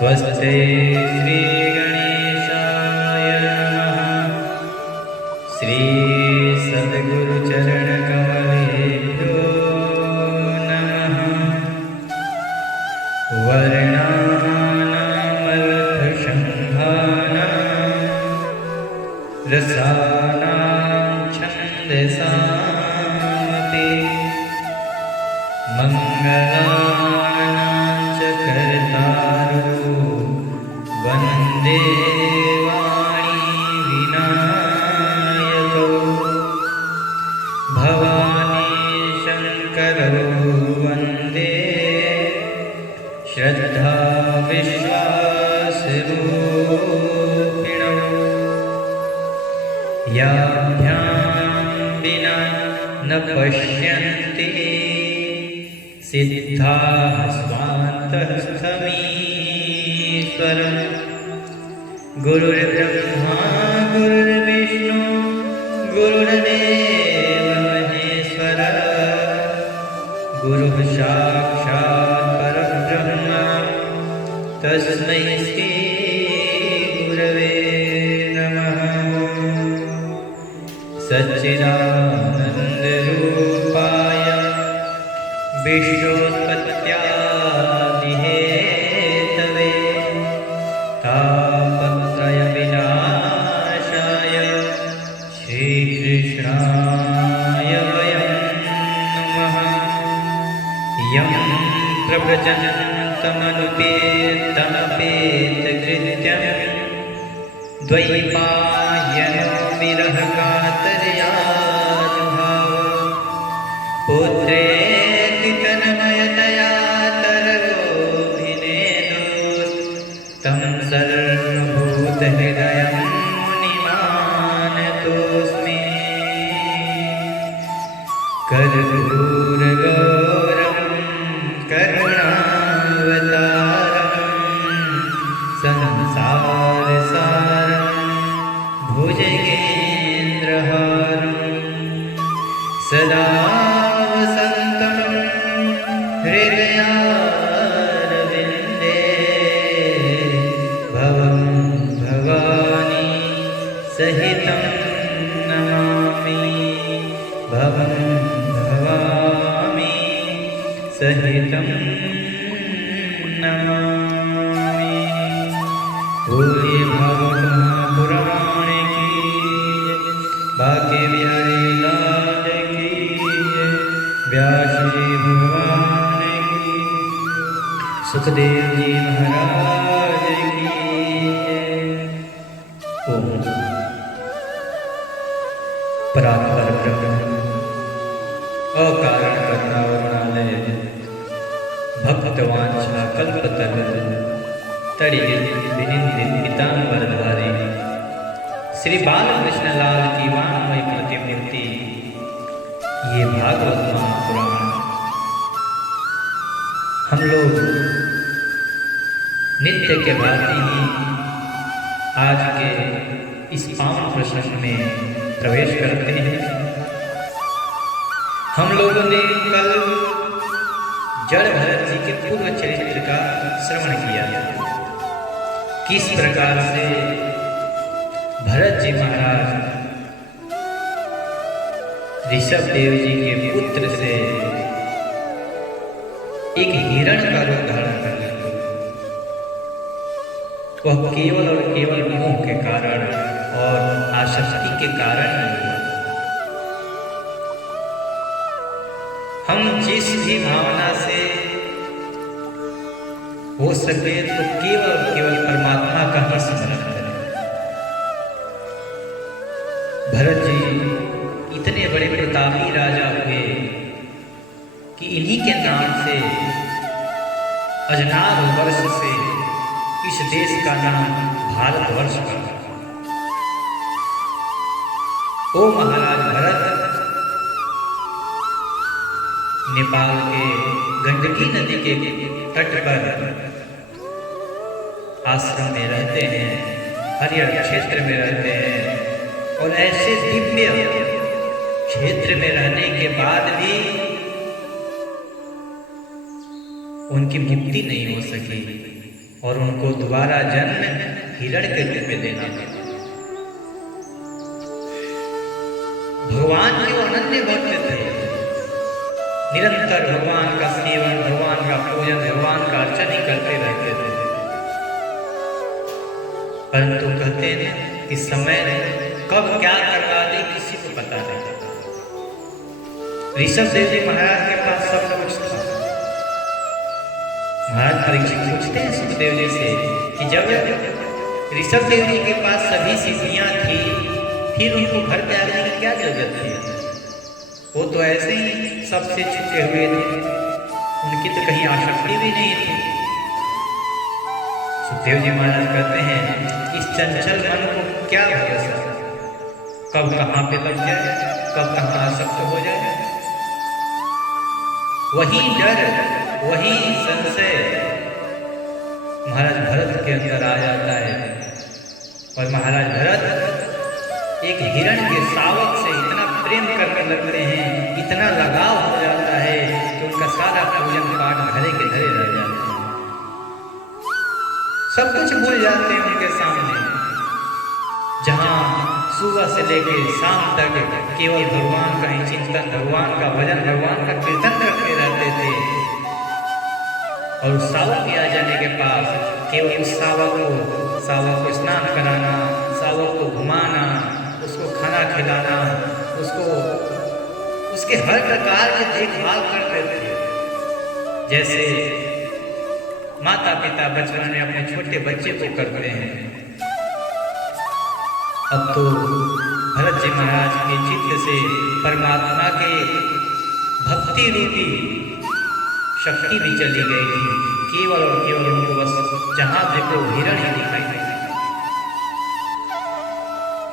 स्वस्ते श्री गणेशाय नमः। श्री सद्गुरु चरण कमलेभ्यो नमः। वर्णानामर्थशम्भानां रसानां छन्दसामपि मंगलानां च कर्तारो वन्दे वाणी विनायको भवानी शङ्करो वन्दे श्रद्धा विश्वासरूपिणो याभ्यां विना न पश्यन्ति सिद्धाः स्वान्तस्थमीश्वरम् गुरुर्ब्रह्मा गुरुर्विष्णु गुरुर्देव महेश्वरः गुरुः साक्षात् परब्रह्म तस्मै श्री गुरवे नमः। सच्चिदानन्दरूपाय विश्वोत्पत्त्यादिहेतवे तापत्रयविनाशाय श्रीकृष्णाय वयं नमः। यं प्रव्रजन्तमनुपेतमपेतकृत्यं द्वैपायनो विरहकातर्याजुहाव पुत्रेति तन्मयतया तरगोऽभिनेदोस्तं सर्वभूतहृदयं मुनिमानतोऽस्मि। कर्पूरगौरं करुणावतारं संसारसारं भुजगेन्द्रहारं सदा वसन्तं हृदयारविन्दे भवं भवानी सहितं नमामि भवं भवामि सहितं नमामि। बोलिए भागवत महापुराण की बाके बिहारी लाल की व्यास जी भगवान की सुखदेव जी महाराज की। ओम परात्पर ब्रह्म अकारण करुणावरुणालय भक्तवांछा कल्पतरु तड़िगिल विनिंदित पीतांबरधारी श्री बालकृष्ण लाल की वाङ्मय प्रतिमूर्ति ये भागवत महापुराण हम लोग नित्य के भांति ही आज के इस पावन प्रसंग में प्रवेश करते हैं। हम लोगों ने कल जड़ भरत जी के पूर्व चरित्र का श्रवण किया, किस प्रकार से भरत जी महाराज ऋषभ देव जी के पुत्र से एक हिरण का रूप धारण कर लिया। वह केवल और केवल मोह के कारण और आसक्ति के कारण हुआ। हम जिस भी भावना से हो सके तो केवल केवल परमात्मा का ही स्मरण करें। भरत जी इतने बड़े प्रतापी राजा हुए कि इन्हीं के नाम से अजनाब वर्ष से इस देश का नाम भारतवर्ष पड़ा। ओ महाराज भरत, तट पर आश्रम में रहते हैं, हरियर क्षेत्र में रहते हैं, और ऐसे दिव्य क्षेत्र में रहने के बाद भी उनकी मुक्ति नहीं हो सकी और उनको दोबारा जन्म हिरण के रूप में लेना पड़ा। भगवान के अनन्य भक्त थे, निरंतर भगवान का सेवन, भगवान का पूजन, भगवान का अर्चन ही करते रहते थे। परंतु कहते हैं कि समय कब क्या करवा दे किसी को पता नहीं। ऋषभ देव जी महाराज के पास सब कुछ था। महाराज परीक्षित पूछते हैं सुखदेव जी से कि जब ऋषभ देव जी के पास सभी सिद्धियां थी, फिर उनको घर पे आने की क्या जरूरत थी? वो तो ऐसे ही सबसे छुटे हुए थे, उनकी तो कहीं आसक्ति भी नहीं थी। सुखदेव जी महाराज कहते हैं इस चंचल मन को क्या भरोसा, कब कहाँ पे लग जाए, कब कहाँ आसक्त हो जाए। वही डर, वही संशय महाराज भरत के अंदर आ जाता है और महाराज भरत एक हिरण के शावक से इतना प्रेम करने लगते हैं, इतना लगाव हो जाता है कि उनका सारा पूजन पाठ धरे के धरे रह जाते हैं। सब कुछ भूल जाते हैं उनके सामने। जहाँ सुबह से लेकर शाम तक केवल भगवान का ही चिंतन, भगवान का भजन, भगवान का कीर्तन करते रहते थे, और उस शावक के आ जाने के पास केवल उस शावक को स्नान कराना, शावक को घुमाना, उसको खाना खिलाना, उसको उसके हर प्रकार की देखभाल करते थे। जैसे माता पिता बचपन में अपने छोटे बच्चे को करते हैं। अब तो भरत जी महाराज के चित्त से परमात्मा के भक्ति रूपी शक्ति भी चली गई थी। केवल और केवल उनको बस जहां देखो हिरण ही दिखाई देते।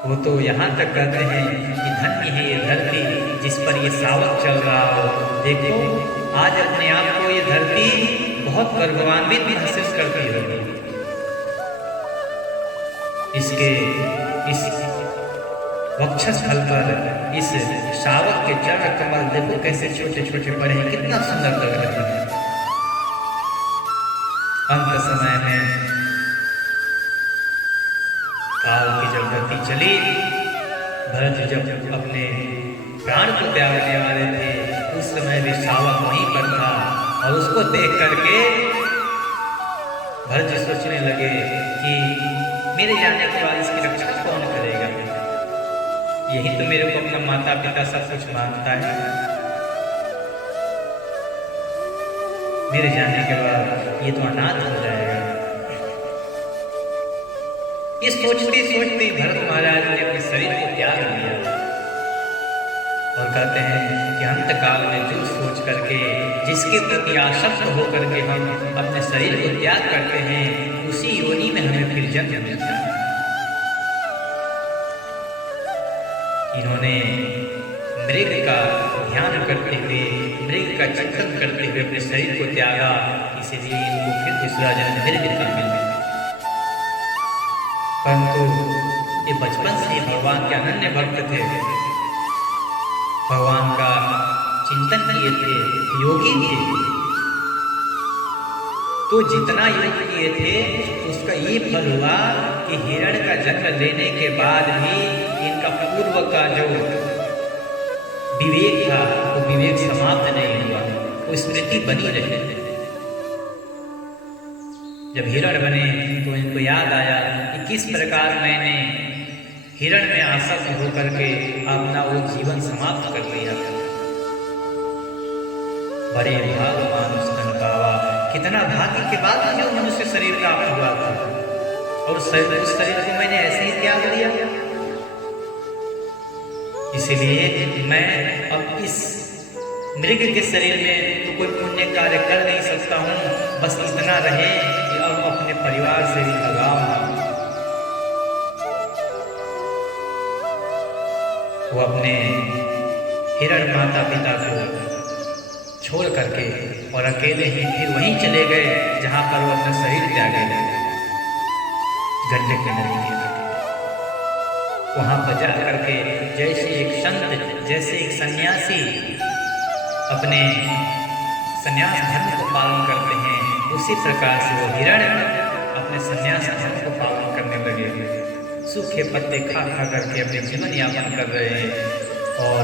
वो तो यहाँ तक कहते हैं कि धन्य है ये धरती जिस पर ये शावक चल रहा हो। देखो आज अपने आप को ये धरती बहुत गर्वान्वित भी महसूस करती होगी। इसके इस वक्षस्थल पर इस शावक के चरण कमल देखो कैसे छोटे छोटे पड़े हैं, कितना सुंदर लग रहे हैं। अंत समय में काल की जब गति चली, भरत जब अपने प्राण को त्यागने वाले थे, उस समय भी शावक वहीं पर था और उसको देख करके भरत जी सोचने लगे कि मेरे जाने के बाद इसकी रक्षा कौन करेगा? यही तो मेरे को अपना माता पिता सब कुछ मानता है। मेरे जाने के बाद ये तो अनाथ हो जाएगा। ये सोचते सोचते भरत महाराज ने अपने शरीर को त्याग दिया और कहते हैं कि अंत काल में जो सोच करके जिसके प्रति आसक्त होकर के हम अपने शरीर को त्याग करते हैं, उसी योनि में हमें फिर जन्म मिलता है। इन्होंने मृग का ध्यान करते हुए, मृग का चिंतन करते हुए अपने शरीर को त्यागा, इसीलिए इनको फिर दूसरा जन्म फिर मिलता है। परंतु ये बचपन से भगवान के अनन्य भक्त थे, भगवान का चिंतन किए थे, योगी थे। तो जितना योग किए थे उसका ये फल हुआ कि हिरण का जन्म लेने के बाद भी इनका पूर्व का जो विवेक था वो विवेक समाप्त नहीं हुआ, वो स्मृति बनी रही। जब हिरण बने तो इनको याद आया कि किस प्रकार मैंने हिरण में आसक्त होकर के अपना वो जीवन समाप्त कर लिया। बड़े भाग मानुष तन पावा, कितना भाग्य के बाद जो मनुष्य शरीर प्राप्त हुआ था, और उस शरीर को मैंने ऐसे ही त्याग दिया। इसलिए मैं अब इस मृग के शरीर में तो कोई पुण्य कार्य कर नहीं सकता हूँ। बस इतना रहे कि अब अपने परिवार से भी लगाव ना। वो अपने हिरण माता पिता को छोड़ करके और अकेले ही फिर वहीं चले गए जहाँ पर वो अपना शरीर त्यागे गंडक के नदी के तट। वहाँ पर जा करके जैसे एक संत, जैसे एक सन्यासी अपने संन्यास धर्म को पालन करते हैं, उसी प्रकार से वो हिरण अपने संन्यास धर्म को पालन करने लगे। सूखे पत्ते खा खा करके अपने जीवन यापन कर रहे हैं और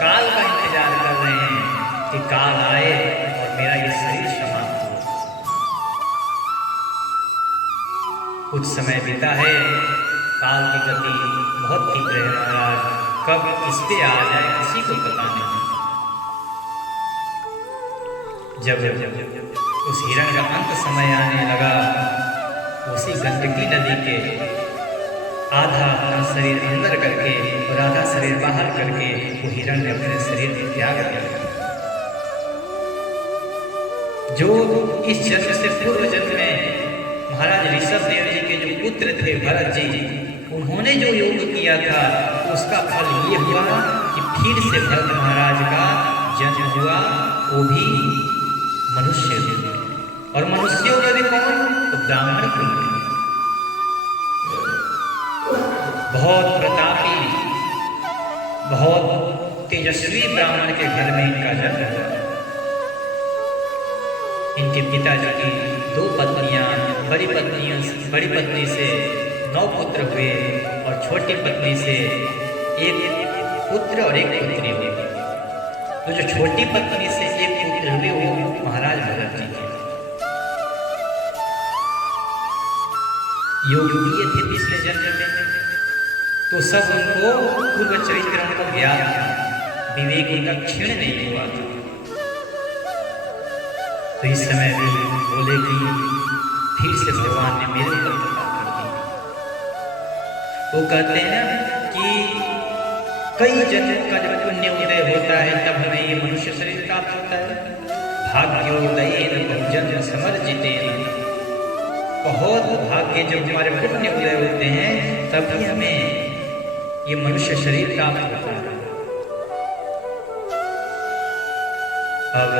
काल का इंतजार कर रहे हैं कि काल आए और मेरा ये शरीर समाप्त हो। कुछ समय बीता है, काल की गति बहुत तीव्र है महाराज, कब किस पे आ जाए किसी को पता नहीं। जब उस हिरण का अंत समय आने लगा, उसी गंडकी नदी के आधा अपना शरीर अंदर करके और आधा शरीर बाहर करके वो हिरण ने अपने शरीर को त्याग दिया। जो इस जन्म से पूर्व जन्म में महाराज ऋषभ देव जी के जो पुत्र थे भरत जी, उन्होंने जो योग किया था उसका फल ये हुआ कि फिर से भरत महाराज का जन्म हुआ, वो भी मनुष्य हुए। और मनुष्यों में भी कौन? तो ब्राह्मण कुल में बहुत प्रतापी, बहुत तेजस्वी ब्राह्मण के घर में इनका जन्म हुआ। इनके पिताजी की 2 पत्नियां, बड़ी पत्नी से 9 पुत्र हुए और छोटी पत्नी से 1 पुत्र और 1 पुत्री हुई। तो जो छोटी पत्नी से 1 पुत्र हुए वो महाराज भरत जी के योग किए थे पिछले जन्म में, तो सब उनको पूर्व चरित्र उनको ज्ञात था, विवेक उनका क्षीण नहीं हुआ था। तो इस समय भी बोले कि फिर से भगवान ने मेरे ऊपर कृपा कर दी। वो कहते हैं कि कई जन्म का जब पुण्य उदय होता है तब हमें ये मनुष्य शरीर प्राप्त होता है। भाग्योदयेन बहुजन्म समर्जितेन, बहुत भाग्य जब हमारे पुण्य उदय होते हैं तभी हमें ये मनुष्य शरीर प्राप्त होता है। अब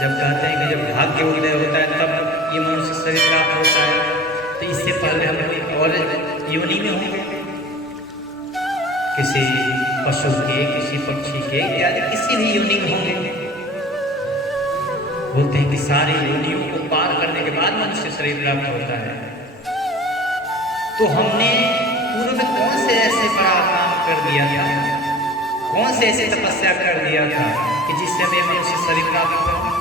जब कहते हैं कि जब भाग्य उदय होता है तब ये मनुष्य शरीर प्राप्त होता है, तो इससे पहले हम कोई और योनि में होंगे, किसी पशु के, किसी पक्षी के इत्यादि किसी भी योनि में होंगे। बोलते हैं कि सारी योनियों को पार करने के बाद मनुष्य शरीर प्राप्त होता है। तो हमने पूर्व में कौन से ऐसे बड़ा काम कर दिया था, कौन से ऐसे तपस्या कर दिया था कि जिससे हमें मनुष्य शरीर प्राप्त हुआ?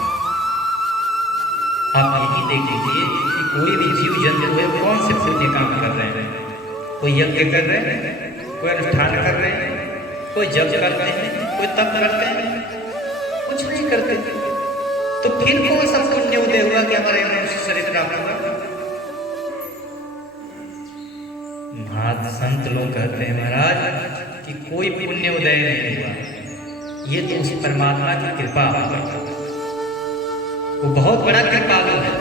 आप यही देख लीजिए कि कोई भी जीव जंतु है कौन से पुण्य काम कर रहे हैं। कोई यज्ञ कर रहे हैं, कोई अनुष्ठान कर रहे हैं, कोई जप करते हैं, कोई तप करते हैं, कुछ नहीं करते। तो फिर कौन सा पुण्य उदय हुआ कि हमारे मनुष्य शरीर प्राप्त हुआ? महात्मा संत लोग कहते हैं महाराज कि कोई पुण्य उदय नहीं हुआ, ये तो उस परमात्मा की कृपा है। वो बहुत बड़ा कृपालु है,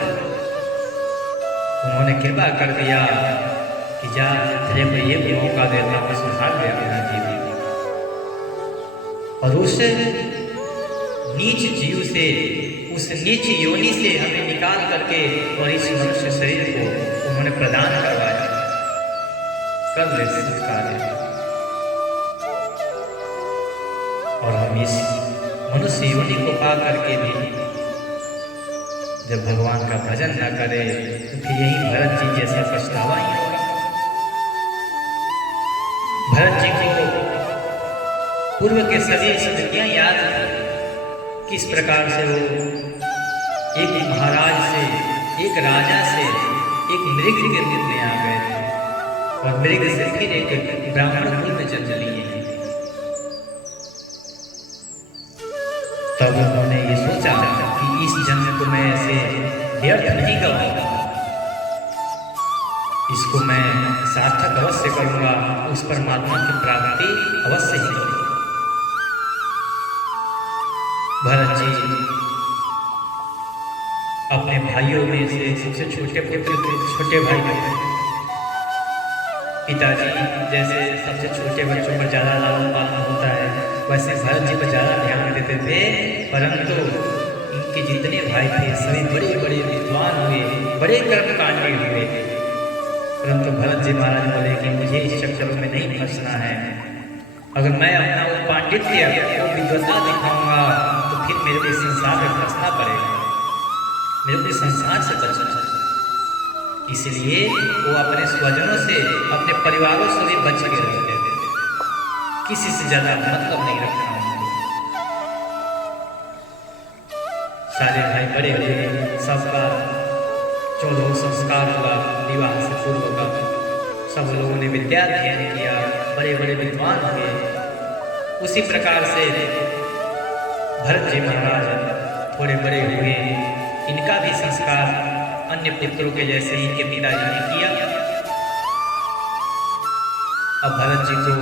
उन्होंने कृपा कर दिया कि जा तेरे को ये मौका देता हूँ, सुधार दे अपना जीवन। और उस नीच जीव से, उस नीच योनि से हमें निकाल करके और इस मनुष्य शरीर को उन्होंने प्रदान करवाया। कर ले स्वीकार, और हम इस मनुष्य योनि को पा करके भी जब भगवान का भजन न करे तो फिर यही भरत जी जैसा पछतावा ही होगा। भरत जी को पूर्व के सभी स्मृतियां याद हैं, किस प्रकार से वो एक महाराज से, एक राजा से एक मृग के रूप में आ गए थे और मृग से फिर एक ब्राह्मण कुल में जन्म लिए। तब उन्होंने ये सोचा कि इस जन्म को मैं ऐसे व्यर्थ नहीं करूंगा, इसको मैं सार्थक अवश्य करूंगा, उस परमात्मा की प्राप्ति अवश्य ही करूंगा। भरत जी अपने भाइयों में से सबसे छोटे पुत्र थे, छोटे भाई थे। पिताजी जैसे सबसे छोटे बच्चों पर ज़्यादा लालन पालन होता है, वैसे भरत जी पर ज़्यादा ध्यान देते थे, परंतु उनके जितने भाई थे सभी बड़े बड़े विद्वान हुए, बड़े कर्मकांडी हुए। परंतु भरत जी महाराज बोले कि मुझे इस चक्करों में नहीं फंसना है। अगर मैं अपना वो पांडित्य वो विद्वता दिखाऊंगा तो फिर मेरे को इस संसार में फंसना पड़ेगा, मेरे को इस संसार से बचना है। इसलिए वो अपने स्वजनों से, अपने परिवारों से भी बच के रहते थे, किसी से ज्यादा मतलब नहीं रखना उनको। सारे भाई बड़े हुए, सबका 14 संस्कार हुआ विवाह से पूर्व का। सब लोगों ने विद्या अध्ययन किया, बड़े बड़े विद्वान हुए। उसी प्रकार से भरत जी महाराज थोड़े बड़े हुए, इनका भी संस्कार अन्य पुत्रों के जैसे ही इनके पिताजी ने किया। अब भरत जी को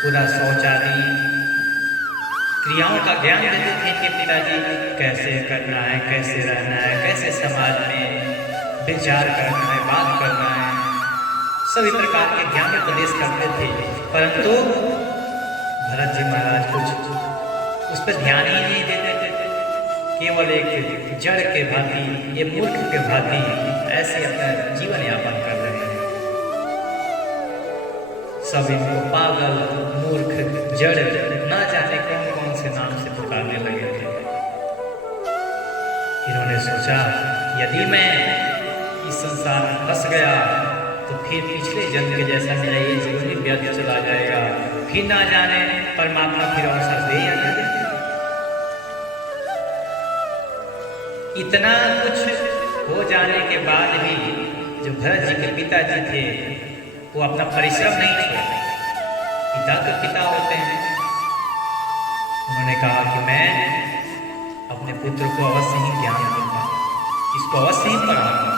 पूरा शौचादि क्रियाओं का ज्ञान देते थे इनके पिताजी, कैसे करना है, कैसे रहना है, कैसे समाज में विचार करना है, बात करना है, सभी प्रकार के ज्ञान उपदेश करते थे। परंतु भरत जी महाराज कुछ उस पर ध्यान ही नहीं देते थे। केवल एक जड़ के भांति, ये मूर्ख के भांति ऐसे अपना जीवन यापन कर रहे हैं। सब इनको पागल, मूर्ख, जड़ ना जाने कौन कौन से नाम से पुकारने लगे थे। इन्होंने सोचा यदि मैं इस संसार में फंस गया तो फिर पिछले जन्म के जैसा मेरा ये जीवन भी व्यर्थ चला जाएगा, फिर ना जाने परमात्मा फिर अवसर दे या ना दे। इतना कुछ हो जाने के बाद भी जो भरत जी के पिताजी थे वो अपना परिश्रम नहीं छोड़ा। पिता तो पिता होते हैं। उन्होंने कहा कि मैं अपने पुत्र को अवश्य ही ज्ञान दूंगा, इसको अवश्य ही पढ़ाऊंगा।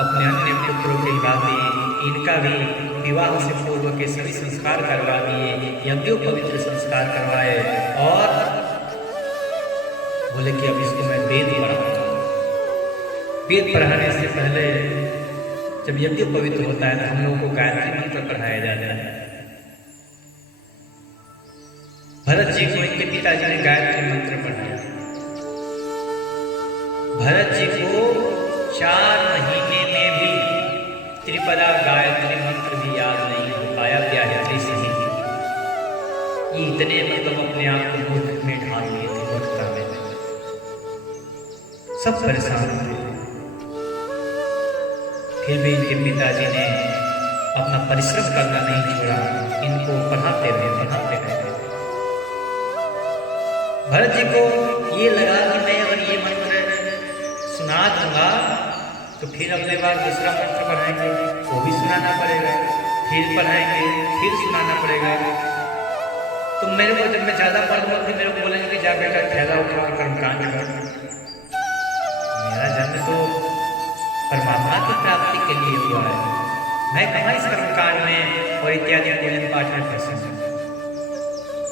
अपने अन्य पुत्रों के भांति इनका भी विवाह से पूर्व के सभी संस्कार करवा दिए, यज्ञोपवित्र संस्कार करवाए और बोले कि अब इसको मैं वेद पढ़ाऊंगा। वेद पढ़ाने से पहले जब यज्ञ पवित्र होता है तो हम लोगों को गायत्री मंत्र पढ़ाया जाता है। भरत जी को इनके पिताजी ने गायत्री मंत्र पढ़ाया। भरत जी को 4 महीने में भी त्रिपदा गायत्री मंत्र भी याद नहीं हो पाया व्याहृति से ही। ये इतने मतलब अपने आप को मूर्ख में ढाल लिए थे, मूर्खता में सब परेशान थे। फिर भी इनके पिताजी ने अपना परिश्रम करना नहीं छोड़ा, इनको पढ़ाते रहे। भरत जी को ये लगा कि मैं अगर ये मंत्र सुना दूंगा तो फिर अगले बार दूसरा मंत्र पढ़ाएंगे, वो भी सुनाना पड़ेगा, फिर पढ़ाएंगे, फिर सुनाना पड़ेगा। तो मेरे को जब मैं ज़्यादा पढ़ लूँगा फिर मेरे को बोलेंगे कि जा बेटा थैला उठा और कर्मकांड कर। मेरा जन्म तो परमात्मा की प्राप्ति के लिए हुआ है, मैं कहाँ इस कर्मकांड में और इत्यादि पूजन पाठ में फंसूंगा।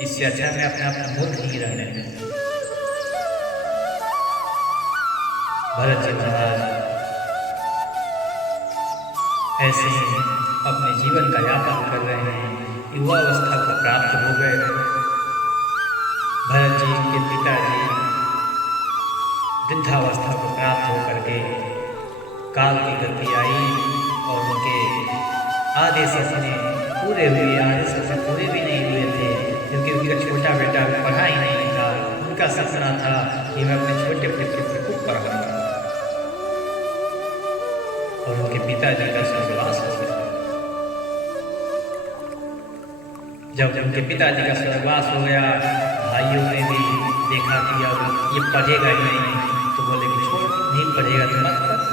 इससे अच्छा मैं अपने आप मूर्ख ही रहने दें। भरत जी महाराज ऐसे ही अपने जीवन का यापन कर रहे हैं। युवावस्था को प्राप्त हो गए। भरत जी के पिताजी वृद्धावस्था को प्राप्त होकर के काल की गति आई और उनके आधे सपने पूरे हुए, आधे सपने पूरे भी नहीं हुए थे, क्योंकि उनका छोटा बेटा पढ़ा ही नहीं था। उनका सपना था कि मैं अपने छोटे पुत्र को खूब पढ़ाऊंगा। और उनके पिताजी का स्वर्गवास हो गया। जब उनके पिताजी का स्वर्गवास हो गया, भाइयों ने भी देखा कि अब ये पढ़ेगा ही नहीं, तो बोले कि छोड़, नहीं पढ़ेगा तो मत पढ़।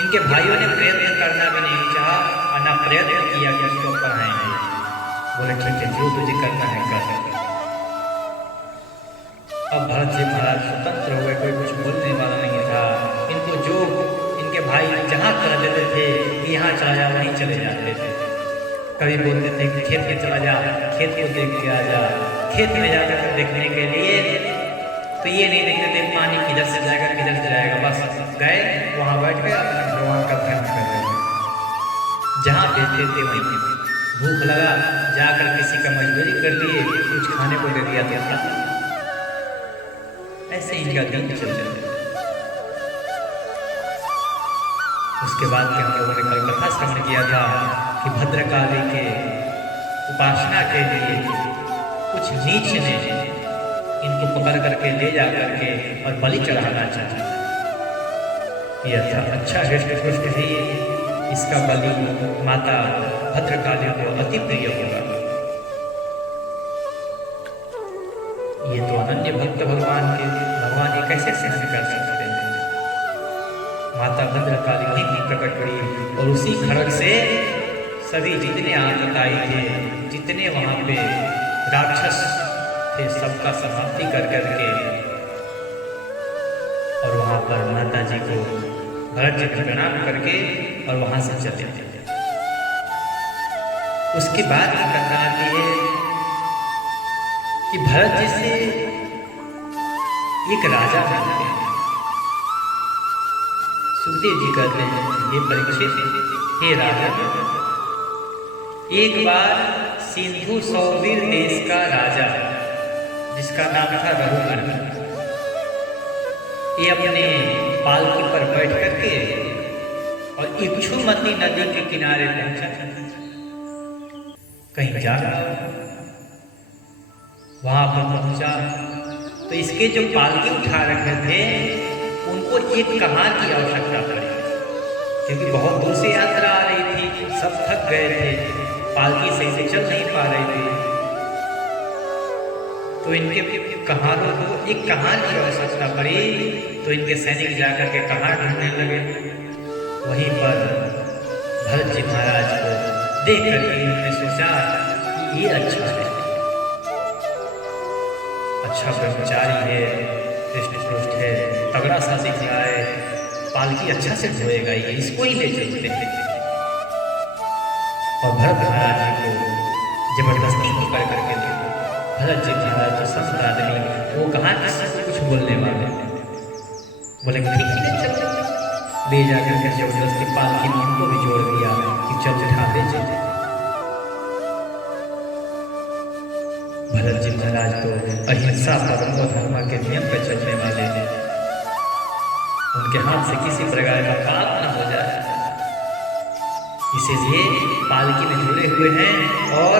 इनके भाइयों ने प्रयत्न करना भी नहीं चाहा और ना प्रयत्न किया कि उसको पढ़ाएंगे। बोले ठीक है, जो तुझे करना है कर। अब भरत जी महाराज स्वतंत्र हो गए, कोई कुछ बोलने वाला नहीं था। इनको जो इनके भाई जहाँ कह देते थे कि यहाँ चला जा, वहीं चले जाते थे। कभी बोलते थे कि खेत में चला जा, खेत को देख के आ जा। खेत में जाते थे देखने के लिए, तो ये नहीं देखते थे पानी किधर से जाएगा किधर से जाएगा। बस गए, वहाँ बैठ गए, अपना भगवान का ध्यान कर रहे हैं। जहाँ बैठते थे वहीं भूख लगा, जाकर किसी का मजदूरी कर लिए, कुछ खाने को दे दिया था। ऐसे इनका दिन चल रहा है। उसके बाद के हम लोगों ने कल कथा श्रवण किया था कि भद्रकाली के उपासना के लिए कुछ नीच ने इनको पकड़ करके ले जा करके और बलि चढ़ाना चाहा। यह था अच्छा हृष्ट पुष्ट ही इसका बलि माता भद्रकाली को अति प्रिय होगा। ये तो अनन्य भक्त भगवान ये कैसे सहन कर सकते हैं। माता भद्रकाली वहीं की प्रकट हुई और उसी खड़ग से सभी जितने आतताई थे, जितने वहां पे राक्षस थे, सबका समाप्ति कर करके और वहां पर माता जी को भरत जी को प्रणाम करके और वहां से चले गए। उसके बाद की कथा आती है कि भरत जी से एक राजा मिलते हैं। सुखदेव जी कहते हैं, ये परीक्षित, हे राजा, एक बार सिंधु सौवीर देश का राजा जिसका नाम था रघुगण, ये अपने पालकी पर बैठ करके और इक्षुमती नदी के किनारे पहुंचा। कहीं जाकर वहां पर पहुंचा तो इसके जो पालकी उठा रखे थे उनको एक कहार की आवश्यकता पड़ी, क्योंकि बहुत दूर से यात्रा आ रही थी, सब थक गए थे, पालकी सही से चल नहीं पा रहे थे। तो इनके कहारों को एक कहार की आवश्यकता पड़ी, तो इनके सैनिक जाकर के कहार ढूंढने लगे। वहीं पर भरत जी महाराज को देख करके इन्होंने सोचा कि ये अच्छा है, अच्छा ब्रह्मचारी है, हृष्ट है, तगड़ा सा दिख रहा है, पालकी अच्छा से ढोएगा, ये इसको ही ले चलते हैं। और भरत महाराज जी को जबरदस्ती पकड़ करके ले। भरत जी महाराज तो संत आदमी, वो कहाँ किसी को कुछ बोलने वाले, बोले ठीक है चल। ले जाकर के जबरदस्ती पालकी में उनको भी जोड़ दिया कि चल उठा दे चल। भरत जी महाराज तो अहिंसा परम धर्म के नियम पर चलने वाले हैं, उनके हाथ से किसी प्रकार का पाप न हो जाए, इसीलिए पालकी में जुड़े हुए हैं और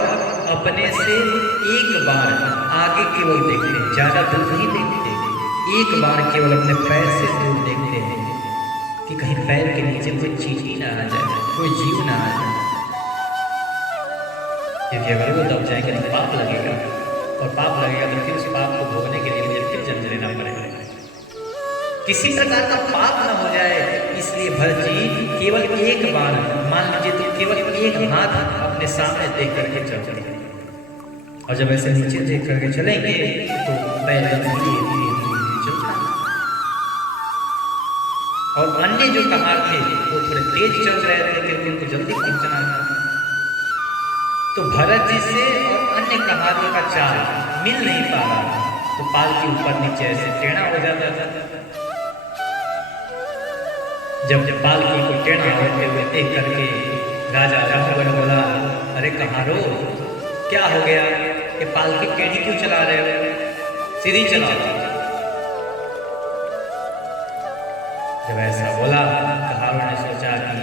अपने से एक बार आगे केवल देखते हैं, ज्यादा दूर नहीं देखते, एक बार केवल अपने पैर से दूर देखते हैं कि कहीं पैर के नीचे कोई चीज ही ना आ जाए, कोई जीव ना आ जाए, क्योंकि अगर वो दब जाएंगे तो पाप लगेगा, और पाप लगेगा तो फिर उस पाप को भोगने के लिए मुझे फिर जन्म लेना पड़ेगा। किसी प्रकार का पाप न हो जाए, इसलिए भरत जी केवल एक बार, मान लीजिए तो केवल एक हाथ अपने सामने देख करके चल चले, और जब ऐसे नीचे देख करके चलेंगे तो पैर धीरे धीरे चलता। और अन्य जो कहार थे वो थोड़े तेज चल रहे थे क्योंकि उनको जल्दी पहुंचना था। तो भरत जी से और अन्य कहारों का चाल मिल नहीं पा रहा, तो पालकी ऊपर नीचे ऐसे टेढ़ा हो जाता था। जब पालकी को टेढ़ा होते हुए देख करके राजा रघुगण बोला, अरे कहारो क्या हो गया, ये पालकी टेढ़ी क्यों चला रहे हो, सीधी चलाओ। जब ऐसा बोला कहारों ने सोचा कि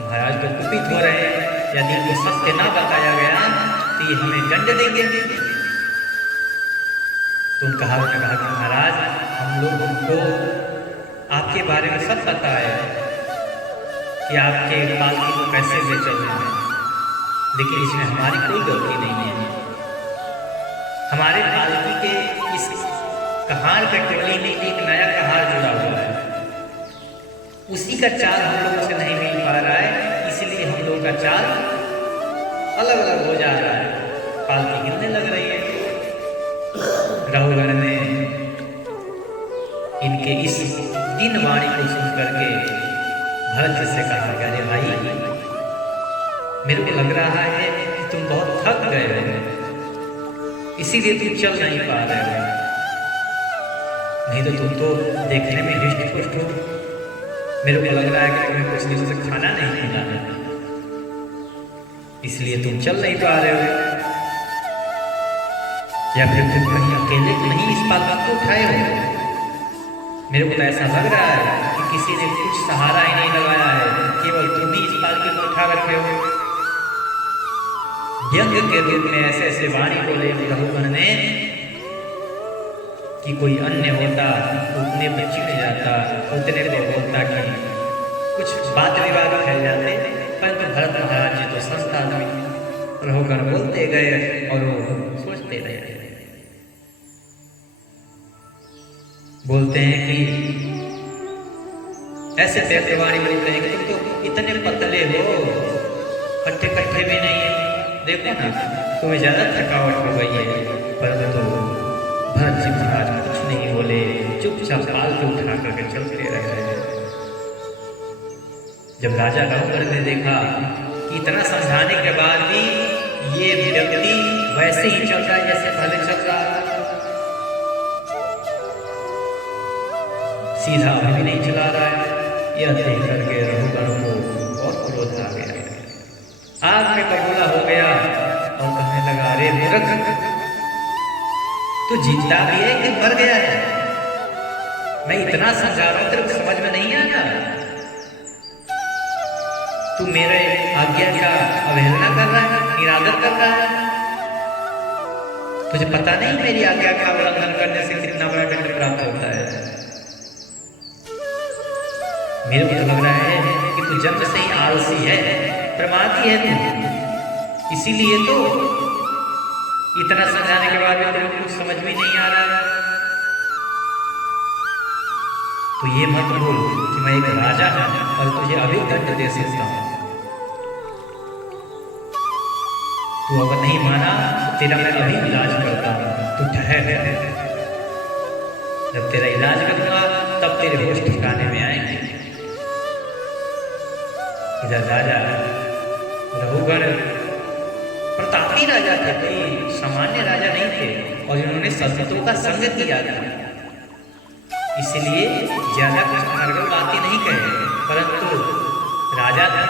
महाराज तो कुपित हो रहे हैं, यदि इनको सत्य ना बताया गया तो ये हमें दंड देंगे। तो उन कहारों ने कहा कि महाराज हम लोग उनको आपके बारे में सब पता है कि आपके पालकी को कैसे ले चल रहे हैं, लेकिन इसमें हमारी कोई गलती नहीं है। हमारे पालकी के इस कहार के टोली में एक नया कहार जुड़ा हुआ है, उसी का चाल हम लोगों से नहीं मिल पा रहा है, इसलिए हम लोगों का चाल अलग अलग हो जा रहा है, पालकी हिलने लग रही है। रघुगण ने इनके इस दिन वाणी को सुन करके भरत जी से कहा, अरे भाई मेरे को लग रहा है कि तुम बहुत थक गए हो, इसीलिए तुम चल नहीं पा रहे हो, नहीं तो तुम तो देखने में हृष्ट पुष्ट हो, मेरे को लग रहा है कि तुम्हें कुछ दिनों से खाना नहीं मिला है। इसलिए तुम चल नहीं पा रहे हो, या फिर तुम कहीं अकेले तो नहीं इस पालक को उठाए हो। मेरे को तो ऐसा लग रहा है कि किसी ने कुछ सहारा ही नहीं लगाया है, केवल तुम ही इस पालकी को उठा रखे हो। यज्ञ के रूप में ऐसे ऐसे वाणी बोले रघुगण ने कि कोई अन्य होता उतने पर चिढ़ जाता, उतने को बोलता कि कुछ बात विवाद फैल जाते, परंतु भरत महाराज जी तो संत आदमी रघुगण बोलते गए और वो सोचते रहे। बोलते हैं कि ऐसे व्यक्तिवाणी बोलते हैं कि तुम तो इतने पतले हो, कट्ठे कट्ठे भी नहीं है, देखो ना तुम्हें ज्यादा थकावट हो गई है। परंतु भरत जी महाराज कुछ नहीं बोले, चुपचाप पालकी उठा करके चलते रहे। जब राजा रघुगण ने देखा कि इतना समझाने के बाद भी ये व्यक्ति वैसे ही चल रहा है जैसे पहले चल रहा था, सीधा भी नहीं चला रहा है, यह देख करके रघुगण को और क्रोध आ गया, आग में बबूला हो गया और कहने लगा, अरे मूर्ख, तू जिंदा भी है कि मर गया है? मैं इतना समझा रहा हूं तेरे को समझ में नहीं आया? तू मेरे आज्ञा का अवहेलना कर रहा है, निरादर कर रहा है। तुझे पता नहीं मेरी आज्ञा का उल्लंघन करने से कितना बड़ा दंड प्राप्त होता है? मेरे को लग रहा है कि तू जन्म से ही आलसी है, प्रमादी है तू, इसीलिए तो इतना समझाने के बाद भी तेरे को कुछ समझ में नहीं आ रहा है। तो ये मत बोल कि मैं एक राजा हूं और तुझे अभी दंड दे सकता हूं। तू अगर नहीं माना तो तेरा मैं अभी इलाज करता हूं, तू ठहर। जब तेरा इलाज करूंगा तब तेरे होश ठिकाने में आएंगे। इधर राजा रघुगण प्रतापी राजा थे, कोई सामान्य राजा नहीं थे, और इन्होंने संतों का संग किया था, इसलिए ज्यादा कुछ अनर्गल बातें नहीं कहे। परंतु राजा थे,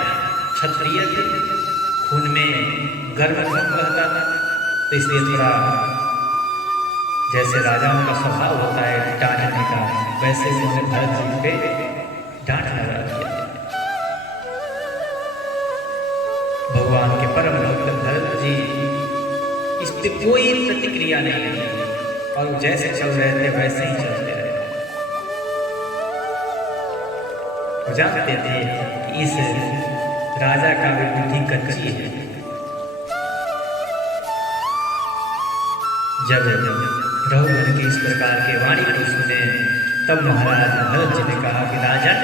क्षत्रिय थे, खून में गर्व रहता था, तो इसलिए थोड़ा जैसे राजाओं का स्वभाव होता है डांटने का, वैसे उन्होंने भरत जी पे डांट लगा दिया। भगवान के परम भक्त भरत जी इस पे कोई प्रतिक्रिया नहीं की और जैसे चल रहे थे वैसे ही चलते रहे। जानते थे कि इस राजा का भी बुद्धि कच्ची है। जब रघुगण की इस प्रकार के वाणी को सुने तब महाराज भरत जी ने कहा कि राजन,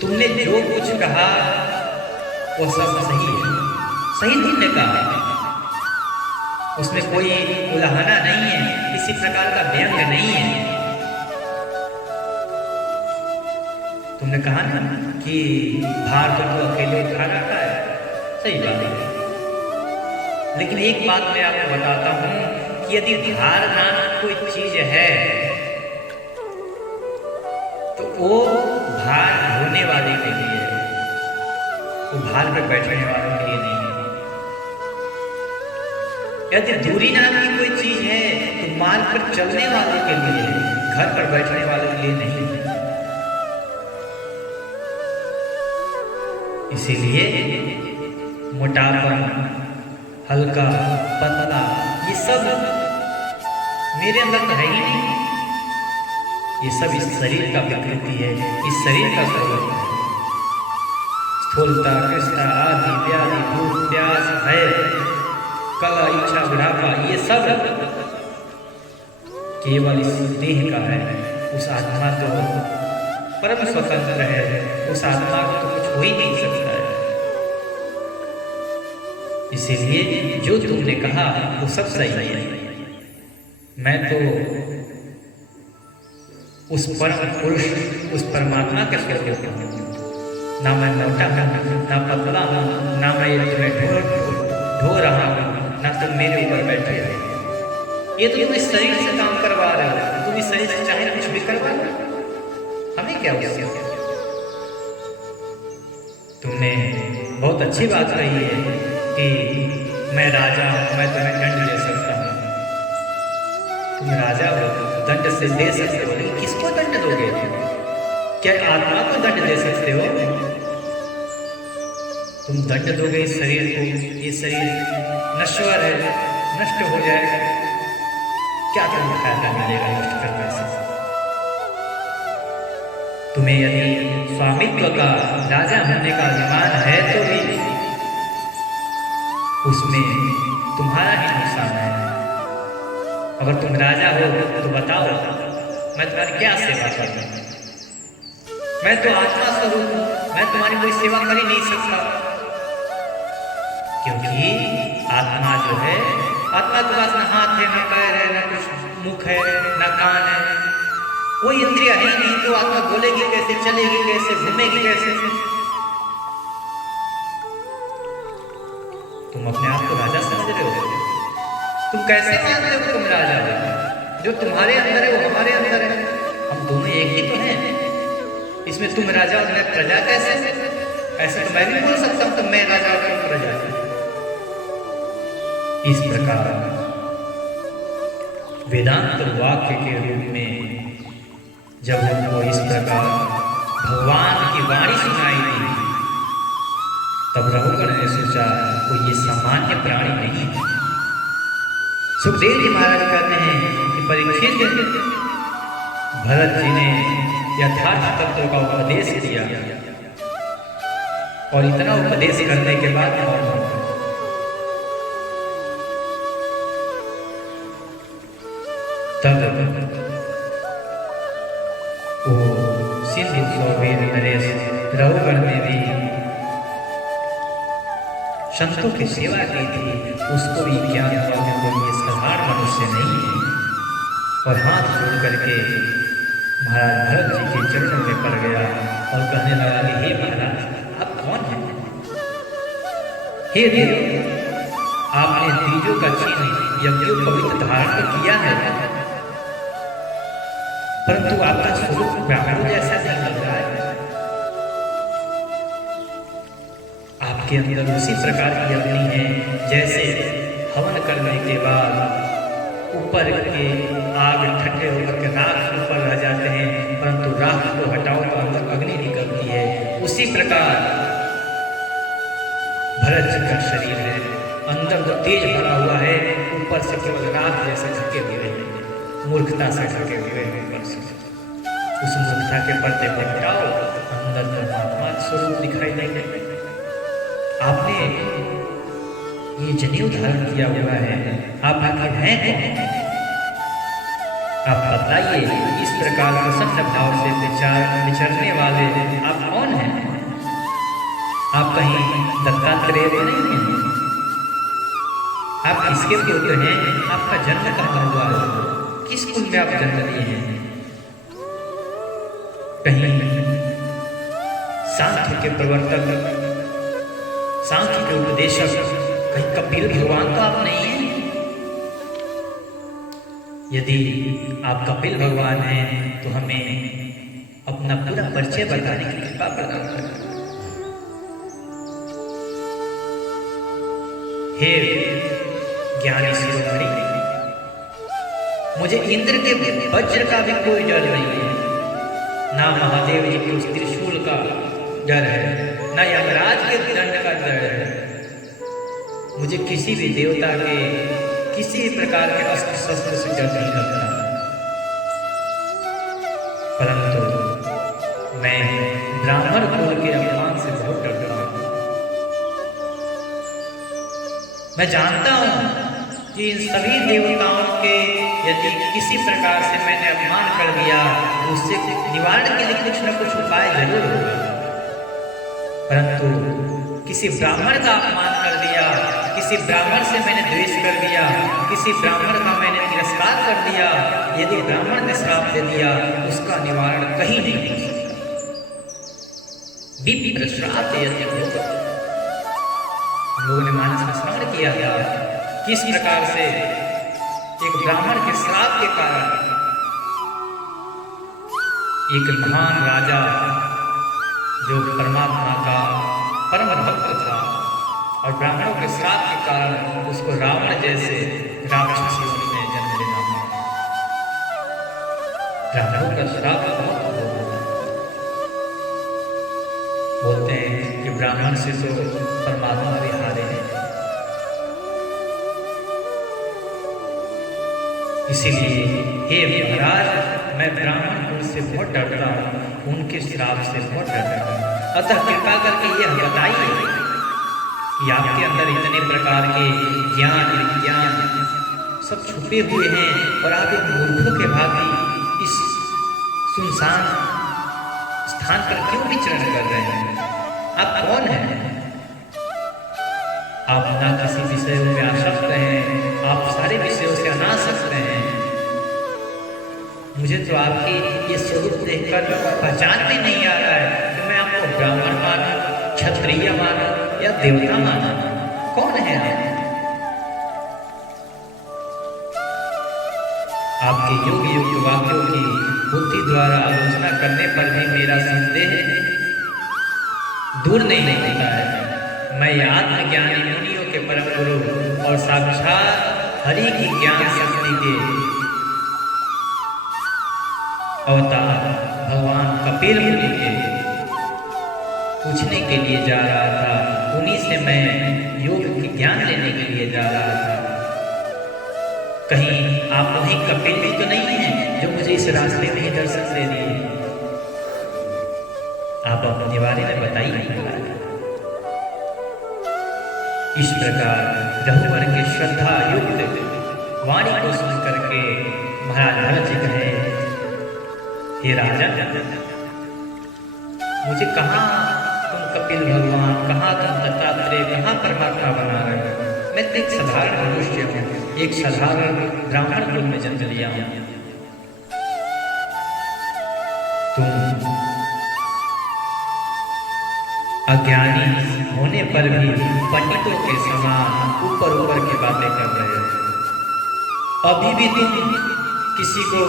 तुमने जो कुछ कहा वो सब सही है, सही तुमने कहा, उसमें कोई उलाहना नहीं है, किसी प्रकार का व्यंग नहीं है। तुमने कहा ना कि भार तो तू अकेले उठा रखा है, सही बात है, लेकिन एक बात मैं आपको बताता हूं कि यदि भार नाम कोई चीज है तो वो भार ढोने वाले के लिए है, वो भार पर बैठने वालों के लिए नहीं है। यदि दूरी नाम की कोई चीज है तो मार्ग पर चलने वालों के लिए है, घर पर बैठने वालों के लिए नहीं है। इसीलिए मोटापन, हल्का, पतला, ये सब मेरे अंदर तो है ही नहीं। ये सब इस शरीर का विकृति है, इस शरीर का स्वभाव है। स्थूलता, कृष्णा, आदि, व्याधि, भूख, प्यास, भय, कला, इच्छा, बुढ़ापा, ये सब केवल इस देह का है। उस आत्मा तो परम स्वतंत्र है, उस आत्मा को तो कुछ हो ही नहीं सकता है। इसीलिए जो तुमने कहा वो सब सही है। मैं तो उस परम पुरुष, उस परमात्मा के स्वरूप हूँ, ना मैं मोटा हूँ, ना पतला हूँ, ना मैं तुम्हें ढो रहा हूँ, ना तुम मेरे ऊपर बैठे हो। ये तो तुम इस शरीर से काम करवा रहे हो, तुम इस शरीर से चाहे कुछ भी करवा लो, हमें क्या उससे। तुमने बहुत अच्छी बात कही है कि मैं राजा हूँ, मैं तुम्हें दंड दे सकता हूँ। तुम राजा हो, दंड से दे सकते हो, लेकिन किसको दंड दोगे? क्या आत्मा को दंड दे सकते हो? तुम दंड दोगे इस शरीर को, ये शरीर नश्वर है, नष्ट हो जाएगा, क्या तुम्हें फायदा मिलेगा नष्ट करने से? तुम्हें यदि स्वामित्व का, राजा होने का अभिमान है तो भी उसमें तुम्हारा ही नुकसान है। अगर तुम राजा हो तो बताओ, मैं तुम्हारी क्या सेवा करूं? मैं तो आत्मा स्वरूप हूं, मैं तुम्हारी कोई सेवा कर ही नहीं सकता, क्योंकि आत्मा जो है, आत्मा के पास ना हाथ है, ना पैर है, ना कुछ मुख है, ना कान है, कोई इंद्रिया है नहीं, तो आत्मा बोलेगी कैसे, चलेगी कैसे, घूमेगी कैसे? तुम अपने आप को राजा समझ रहे हो? तुम कैसे मानते हो तुम राजा हो? जो तुम्हारे अंदर है वो हमारे अंदर है, हम दोनों एक ही तो हैं। इसमें तुम राजा और मैं प्रजा कैसे? ऐसे तो मैं भी बोल सकता हूं, तो मैं राजा और तुम प्रजा। इस प्रकार वेदांत वाक्य के रूप में जब हमको इस प्रकार भगवान की वाणी सुनाई दी, तब रघुगण ने सोचा वो ये सामान्य प्राणी नहीं है। सुखदेव जी महाराज कहते हैं कि परीक्षित, भरत जी ने यथार्थ तत्व का उपदेश किया और इतना उपदेश करने के बाद तब वो सिंधु सौवीर नरेश रघुगण ने भी संतों की सेवा की थी, उसको भी ज्ञान हुआ कि कोई ये साधारण मनुष्य नहीं है, और हाथ जोड़ करके महाराज भरत जी के चरणों में पड़ गया और कहने लगा कि हे महाराज, आप कौन हैं? हे देव, आपने बीजों का चिन्ह यज्ञों पवित्र धारण तो किया है, परंतु आपका स्वरूप ब्राह्मणों जैसा नहीं लग रहा है। आपके अंदर उसी प्रकार की अग्नि है जैसे हवन करने के बाद ऊपर के आग ठंडे होकर के राख ऊपर रह जाते हैं, परंतु राख को हटाओ तो अंदर अग्नि निकलती है। उसी प्रकार भरत जी का शरीर है, अंदर जो तेज भरा हुआ है, ऊपर से केवल राख जैसे ढके हुए हैं, मूर्खता से ढके हुए हैं ऊपर से। उस मूर्खता के पर्दे को हटाओ, अंदर परमात्मा स्वरूप दिखाई देंगे। आपने ये जनेऊ धारण किया हुआ है, आप आखिर हैं कौन? आप बताइए, इस प्रकार प्रसन्न भाव से विचरने वाले आप कौन हैं? आप कहीं दत्तात्रेय तो नहीं हैं? आप किसके पुत्र हैं? आपका जन्म कहाँ हुआ है? किस कुल में आप जन्म लिए हैं? कहीं सांख्य के प्रवर्तक, सांख्य के उपदेशक, कहीं कपिल भगवान तो आप नहीं हैं? यदि आप कपिल भगवान हैं तो हमें अपना पूरा परिचय बताने की कृपा प्रदान करें। हे ज्ञानी शिरोमणि, मुझे इंद्र के वज्र का भी कोई डर नहीं है, ना महादेव जी के उस त्रिशूल का डर है, ना यमराज के दंड का डर है। मुझे किसी भी देवता के किसी प्रकार के अस्त्र शस्त्र से डर नहीं लगता, परंतु मैं ब्राह्मण कुल के अपमान से बहुत डरता हूं। मैं जानता हूं कि इन सभी देवताओं के यदि किसी प्रकार से मैंने अपमान कर दिया तो उससे निवारण के लिए कुछ न कुछ उपाय जरूर होगा, परंतु किसी ब्राह्मण का अपमान कर दिया, किसी ब्राह्मण से मैंने द्वेष कर दिया, किसी ब्राह्मण का मैंने तिरस्कार कर दिया, यदि ब्राह्मण ने श्राप दे दिया उसका निवारण कहीं नहीं हो सकता। विप्र श्राप यदि हो, लोगों ने मानस में स्मरण किया था किस प्रकार से एक ब्राह्मण के श्राप के कारण एक महान राजा जो परमात्मा का परम भक्त था और ब्राह्मणों के श्राप के कारण उसको रावण जैसे राक्षसी में जन्म लेना पड़ा। ब्राह्मणों का श्राप बहुत होता है। बोलते हैं कि ब्राह्मण से तो परमात्मा भी हारे हैं। इसीलिए हे महाराज, मैं ब्राह्मण कुल से बहुत डरता हूँ, उनके श्राप से बहुत डरता हूँ। अतः कृपा करके यह बताइए कि आपके अंदर इतने प्रकार के ज्ञान विज्ञान सब छुपे हुए हैं और आप एक मूर्खों के भांति इस सुनसान स्थान पर क्यों विचरण कर रहे हैं? आप कौन हैं? आप ना किसी विषयों में आसक्त हैं, आप सारे विषयों से अनासक्त हैं। मुझे तो आपकी ये स्वरूप देखकर पहचान भी नहीं आ रहा है कि मैं आपको ब्राह्मण मानूं, क्षत्रिय मानूं या देवता मानूं। कौन है आप? आपके योग युक्त वाक्यों की बुद्धि द्वारा आलोचना करने पर भी मेरा संदेह दूर नहीं होता है। मैं आत्मज्ञानी मुनियों के परम गुरु और साक्षात हरि की ज्ञान शक्ति के अवतार भगवान कपिल मुनि के पूछने के लिए जा रहा था। उन्हीं से मैं योग की ज्ञान लेने के लिए जा रहा था। कहीं आप वही कपिल भी तो नहीं हैं जो मुझे इस रास्ते में ही दर्शन दे दिए? आप अपने बारे में बताइए। इस प्रकार रघुवर के श्रद्धा युक्त वाणी को सुन करके महाराज भरत जी कहे, हे राजा, मुझे कहाँ तुम कपिल भगवान, कहाँ तुम दत्तात्रेय, कहाँ परमात्मा बना रहे हो? मैं तो एक साधारण मनुष्य हूँ, एक साधारण ब्राह्मण कुल में जन्म लिया हूँ। तुम अज्ञानी होने पर भी पंडितों के समान ऊपर ऊपर की बातें कर रहे हो। अभी भी तुम किसी को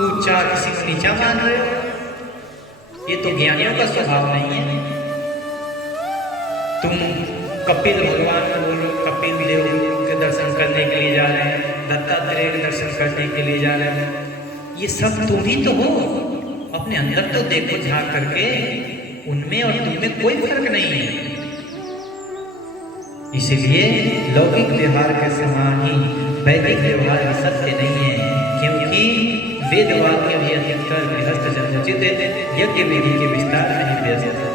ऊंचा, किसी को नीचा मान रहे हो। ये तो ज्ञानियों का स्वभाव नहीं है। तुम कपिल भगवान को बोलो, कपिल देव के दर्शन करने के लिए जा रहे हैं, दत्तात्रेय के दर्शन करने के लिए जा रहे हैं। ये सब तुम ही तो हो। अपने अंदर तो देखो झांक करके, उनमें और तुममें कोई फर्क नहीं है। इसलिए लौकिक व्यवहार के समान ही वैदिक व्यवहार भी सत्य नहीं है, क्योंकि वेद वाक्य भी अधिकतर गृहस्थ जन्मोचित यज्ञ विधि के विस्तार में ही व्यस्त है।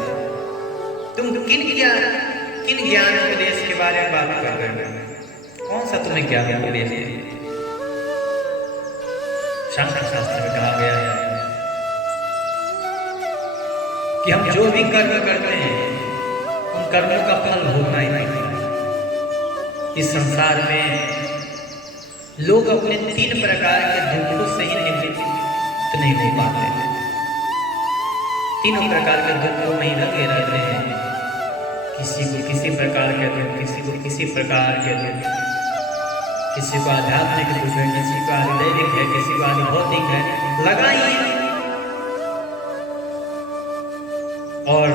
तुम किन ज्ञान उपदेश के बारे में बात कर रहे हो? कौन सा तुम्हें ज्ञान उपदेश है? शास्त्र में कहा गया है कि हम जो भी कर्म करते हैं उन कर्मों का फल भोगना ही नहीं। इस संसार में लोग अपने 3 प्रकार के दुखों से ही निवृत्त नहीं हो पाते हैं। 3 प्रकार के दुखों में ही लगे रहते हैं। किसी को किसी प्रकार के दुख, किसी को किसी प्रकार के दुख, किसी को आध्यात्मिक दुख है, किसी को आधिदैविक है, किसी को आधिभौतिक है, लगा ही है। और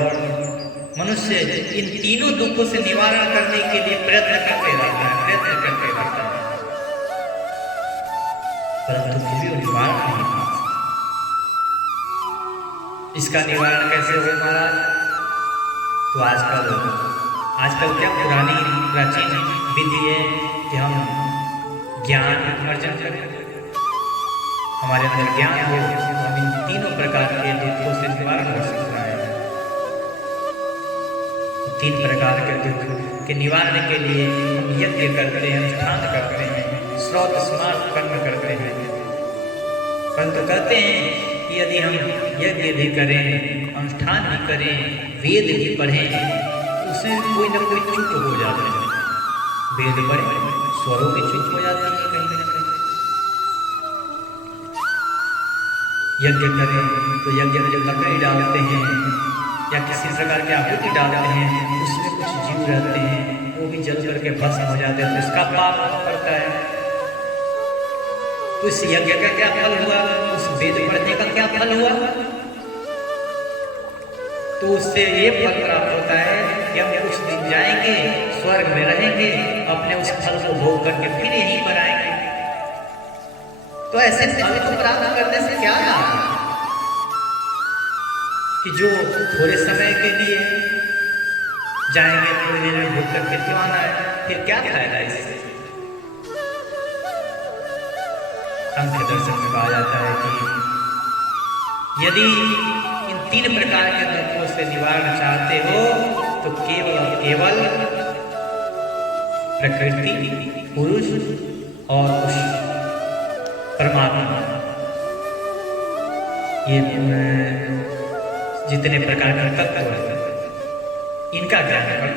मनुष्य इन तीनों दुखों से निवारण करने के लिए प्रयत्न करते रहता है, परंतु फिर भी निवारण नहीं होता। इसका निवारण कैसे हो महाराज? तो आजकल क्या पुरानी प्राचीन विधि है कि हम ज्ञान अर्जन करें, हमारे अंदर ज्ञान हो तो हम इन 3 प्रकार के दुखों से निवारण हो सकता है। 3 प्रकार के दुख के निवारण के लिए हम यज्ञ करते हैं, अनुष्ठान करते हैं, श्रौत स्मार्त कर्म करते हैं। परंतु कहते हैं कि यदि हम यज्ञ भी करें, अनुष्ठान भी करें, वेद भी पढ़ें, उसमें कोई न कोई चूक हो जाते हैं। वेद पढ़े, स्वरों की चूक हो जाती है कहीं न कहीं। यज्ञ करें तो यज्ञ में जब लकड़ी डालते हैं या किसी प्रकार की आहुति डालते हैं, उसमें कुछ जीव रहते हैं, वो भी जल करके भस्म हो जाते हैं, तो इसका पाप पड़ता है। तो इस यज्ञ का क्या फल हुआ? उस वेद पढ़ने का क्या फल हुआ? तो उससे ये फल प्राप्त होता है कि हम कुछ दिन जाएंगे, स्वर्ग में रहेंगे, अपने उस फल को भोग करके फिर यहीं पर आएंगे। तो ऐसे फल को प्राप्त करने से क्या लाभ कि जो थोड़े समय के लिए जाएंगे, थोड़ी देर में भोग करके क्यों आना है, फिर क्या फायदा इससे। सांख्य दर्शन में कहा जाता है कि यदि इन 3 प्रकार के दुखों से निवारण चाहते हो तो केवल और केवल प्रकृति, पुरुष और उस परमात्मा, ये जितने प्रकार के तत्व हैं इनका ज्ञान कर।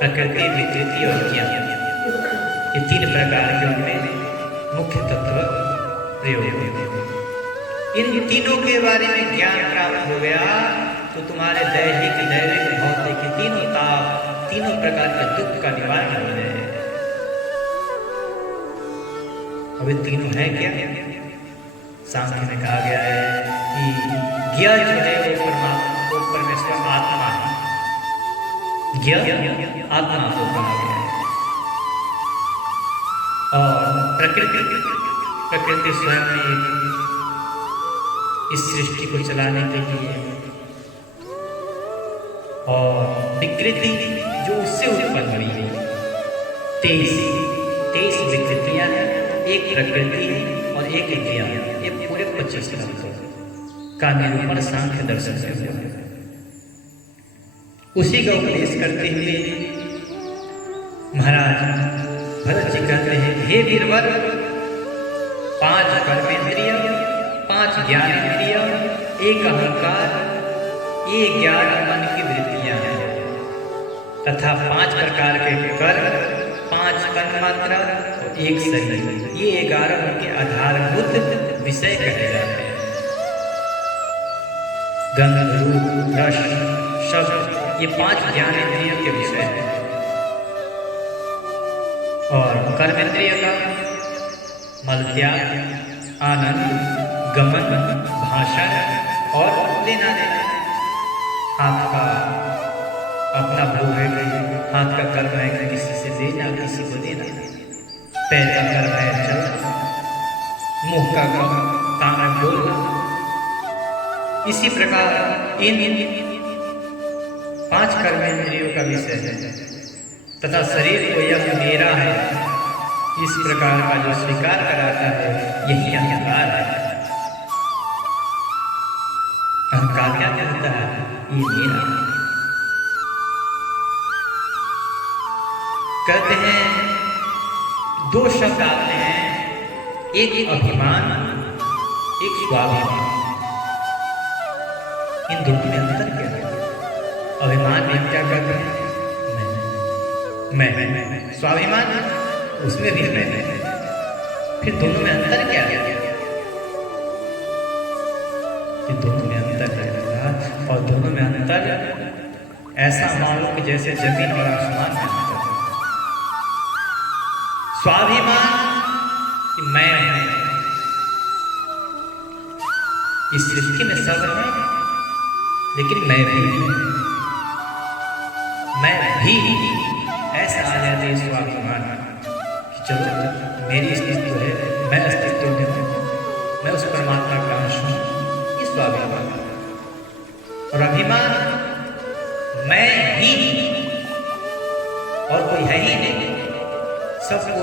प्रकृति, विकृति और ज्ञान, ये 3 प्रकार के उनमें मुख्य तत्व प्रयोग हैं। इन तीनों के बारे में ज्ञान प्राप्त हो गया तो तुम्हारे दैहिक, दैविक, भौतिक तीनों ताप, तीनों प्रकार के दुख का निवारण हो जाए। अब ये तीनों है क्या? सांख्य में कहा गया है कि ज्ञ जो है वो परमेश्वर आत्मा है। ज्ञ आत्मा को कहा गया है। और प्रकृति स्वयं में इस सृष्टि को चलाने के लिए, और विकृति जो उससे उत्पन्न हुई है। 23 विकृतियां हैं, एक प्रकृति है और एक ज्ञान, ये पूरे 25 तत्व का निरूपण सांख्य दर्शन से हुआ है। उसी का उपदेश करते हुए महाराज भरत जी कहते हैं, हे वीरवर, 5 कर्मेंद्रिय, 5 ज्ञानेंद्रिय, 1 अहंकार, ये 11 मन की वृत्तियां हैं तथा 5 प्रकार के कर्म, 5 तन्मात्रा और 1 शरीर, ये 11 उनके आधारभूत विषय कहे जाते हैं। गंध, रूप, रस, शब्द, ये 5 ज्ञानेंद्रियों के विषय हैं। और कर्मेंद्रिय का मलत्याग, आनंद, गमन, भाषण और लेना देना। हाथ का अपना भोग है, हाथ का कर्म है कि किसी से देना, किसी को देना। पैर का कर्म है चलना, मुंह का काम है बोलना। इसी प्रकार इन 5 कर्मेंद्रियों का विषय है तथा शरीर को यह मेरा है, इस प्रकार का जो स्वीकार कराता है यही अहंकार है। अहंकार क्या कहता है? ये मेरा है। कहते हैं 2 शब्द आते हैं, एक अभिमान, एक स्वाभिमान। इन दोनों में अंतर क्या है? अभिमान में क्या कहते हैं? मैं। स्वाभिमान उसमें भी मैं। फिर दोनों में अंतर क्या है? कि दोनों में अंतर है, और दोनों में अंतर ऐसा मानो कि जैसे जमीन और आसमान में अंतर है। स्वाभिमान कि मैं हूं, इस सृष्टि में सब है लेकिन मैं भी ऐसा आ जाता है स्वाभिमान कि चलो मेरी अस्तित्व है, मैं अस्तित्व में हूं, मैं उस परमात्मा का अंश हूं, ये स्वाभिमान। और अभिमान मैं ही और कोई है ही नहीं, सबको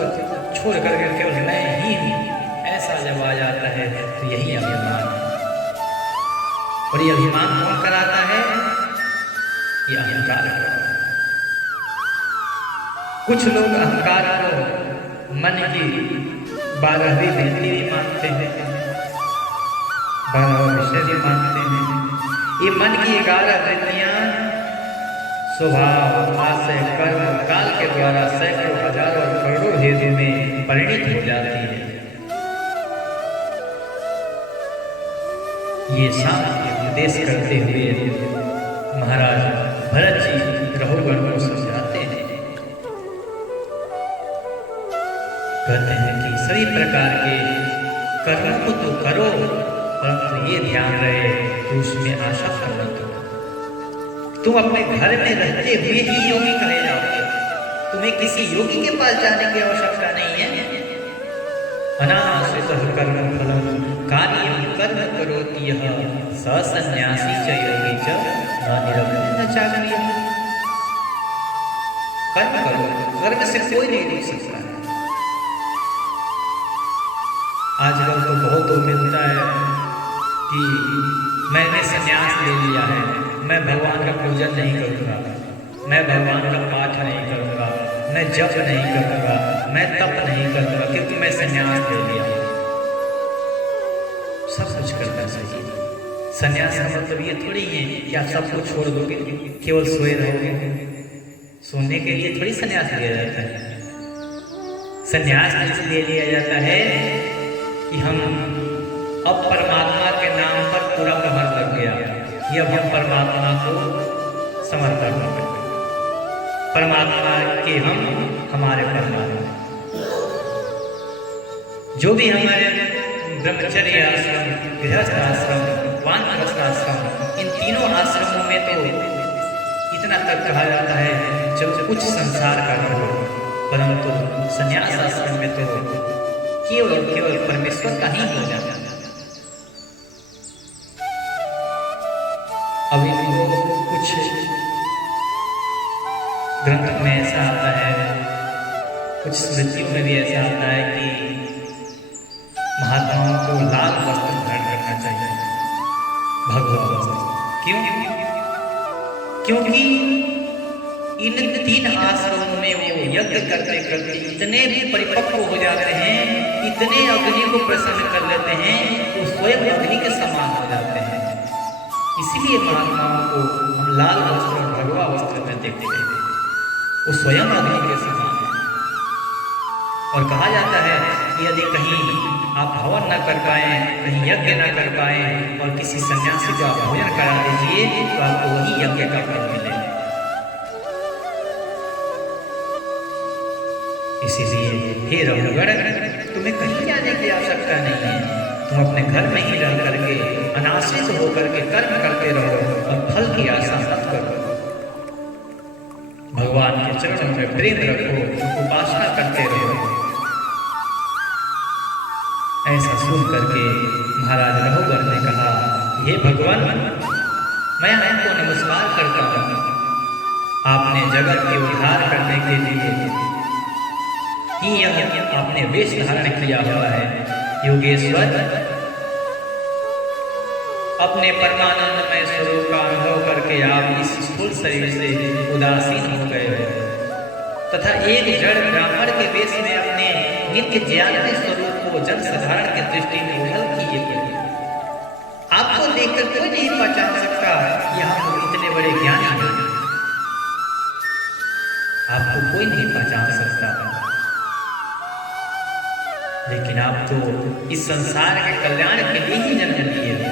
छोड़ करके केवल मैं ही हूं, ऐसा जब आ जाता है तो यही अभिमान है। और ये अभिमान कौन कराता है? ये अहंकार कराता है। कुछ लोग अहंकार को मन की 12वीं वृत्ति भी मानते हैं, 12वां विषय भी मानते हैं। ये मन की 11 वृत्तियां स्वभाव, आशय, कर्म, काल के द्वारा सैकड़ों, हजारों और करोड़ों हेतु में परिणित हो जाती है। ये शांति उपदेश करते हुए महाराज भरत जी रघुगण को समझाते हैं। कहते हैं कि सभी प्रकार के कर्मों को तो करो परंतु ये ध्यान रहे कि उसमें आशा मत हो। तुम अपने घर में रहते हुए ही योगी कहे जाओगे, तुम्हें किसी योगी के पास जाने की आवश्यकता नहीं है। अनाश्रितः कर्म फलम कार्यं कर्म करोति यः स सन्यासी च योगी च न निरग्नि न चाक्रियः। कर्म करो, कर्म से कोई नहीं रोक सकता है। आजकल तो बहुत मिलता है कि मैंने संन्यास ले लिया है, मैं भगवान का पूजन नहीं करूँगा, मैं भगवान का पाठ नहीं करूँगा, मैं जप नहीं करूँगा, मैं तप नहीं करूँगा क्योंकि मैं संन्यास ले लिया। सब कुछ करना चाहिए। संन्यास का मतलब ये थोड़ी है कि आप सब कुछ छोड़ दोगे, केवल सोए रहोगे। सोने के लिए थोड़ी संन्यास लिया जाता है। संन्यास इसलिए लिया जाता है कि हम अब परमात्मा के नाम पर पूरा प्रभाव लग गया, ये अब हम परमात्मा को समर्पण कर दें। परमात्मा के हम हमारे परमात्मा। जो भी हमारे ब्रह्मचर्य आश्रम, गृहस्थ आश्रम, वानप्रस्थ आश्रम, इन तीनों आश्रमों में तो इतना तक कहा जाता है जब कुछ संसार का हो, परंतु संन्यास आश्रम में तो केवल परमेश्वर का ही हो जाता है। अभी कुछ ग्रंथों में ऐसा आता है, कुछ स्मृतियों में भी ऐसा आता है कि महात्माओं को लाल वस्त्र धारण करना चाहिए, भगवा वस्त्र। क्यों? क्योंकि इन तीन आश्रमों में वो यज्ञ करते करते इतने भी परिपक्व हो जाते हैं, इतने अग्नि को प्रसन्न कर लेते हैं, वो स्वयं अग्नि के समान हो जाते हैं। इसीलिए महात्माओं को हम लाल वस्त्र और भगवा वस्त्र में देखते हैं, वो स्वयं अग्नि के समान है। और कहा जाता है कि यदि कहीं आप हवन न कर पाए, कहीं यज्ञ न कर पाए और किसी सन्यासी को आप भोजन करा दीजिए तो आपको वही यज्ञ का फल मिलेगा। इसीलिए हे रघुगण, तुम्हें कहीं जाने की आवश्यकता नहीं है। तुम अपने घर में ही रह करके अनाश्रित होकर के कर्म करते रहो और फल की आशा मत करो। भगवान के चरणों में प्रेम रखो, उपासना करते रहो। ऐसा सुन करके महाराज रघुवर ने कहा, हे भगवान, मैं आपको नमस्कार करता हूँ। आपने जगत के उद्धार करने के लिए ही यह आपने वेश धारण किया हुआ है। योगेश्वर, अपने परमानंदमय स्वरूप का अनुभव करके आप इस स्थूल शरीर से उदासीन हो गए हो तथा एक जड़ ब्राह्मण के वेश में अपने नित्य ज्ञान स्वरूप को जन साधारण की दृष्टि में उछल किए। आपको देखकर कोई नहीं पहचान सकता कि हम इतने बड़े ज्ञानी हैं। आपको कोई नहीं पहचान सकता, लेकिन आप तो इस संसार के कल्याण के लिए ही जन्म लिए हो।